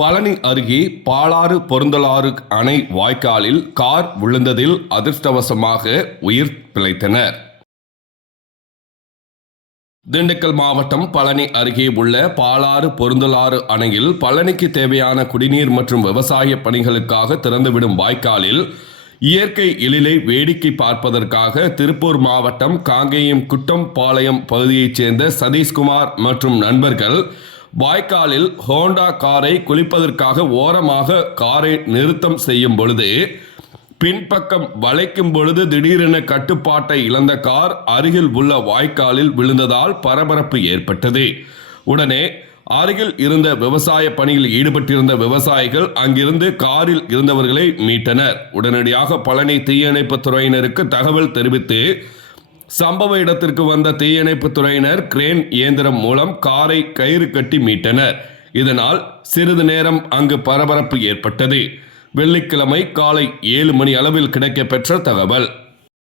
பழனி அருகே பாலாறு பொருந்தலாறு அணை வாய்க்காலில் கார் விழுந்ததில் அதிர்ஷ்டவசமாக உயிர் பிழைத்தனர். திண்டுக்கல் மாவட்டம் பழனி அருகே உள்ள பாலாறு பொருந்தலாறு அணையில் பழனிக்கு தேவையான குடிநீர் மற்றும் விவசாய பணிகளுக்காக திறந்துவிடும் வாய்க்காலில் இயற்கை எழிலை வேடிக்கை பார்ப்பதற்காக திருப்பூர் மாவட்டம் காங்கேயம் குட்டம் பாளையம் பகுதியைச் சேர்ந்த சதீஷ்குமார் மற்றும் நண்பர்கள் வாய்க்காலில் ஹோண்டா காரை குளிப்பதற்காக ஓரமாக காரை நிறுத்தம் செய்யும் பொழுது பின்பக்கம் வளைக்கும் பொழுது திடீரென கட்டுப்பாட்டை இழந்த கார் அருகில் உள்ள வாய்க்காலில் விழுந்ததால் பரபரப்பு ஏற்பட்டது. உடனே அருகில் இருந்த விவசாய பணியில் ஈடுபட்டிருந்த விவசாயிகள் அங்கிருந்து காரில் இருந்தவர்களை மீட்டனர். உடனடியாக பழனி தீயணைப்பு துறையினருக்கு தகவல் தெரிவித்து சம்பவ இடத்திற்கு வந்த தீயணைப்புத் துறையினர் கிரேன் இயந்திரம் மூலம் காரை கயிறு கட்டி மீட்டனர். இதனால் சிறிது நேரம் அங்கு பரபரப்பு ஏற்பட்டது. வெள்ளிக்கிழமை காலை ஏழு மணி அளவில் கிடைக்கப்பெற்ற தகவல்.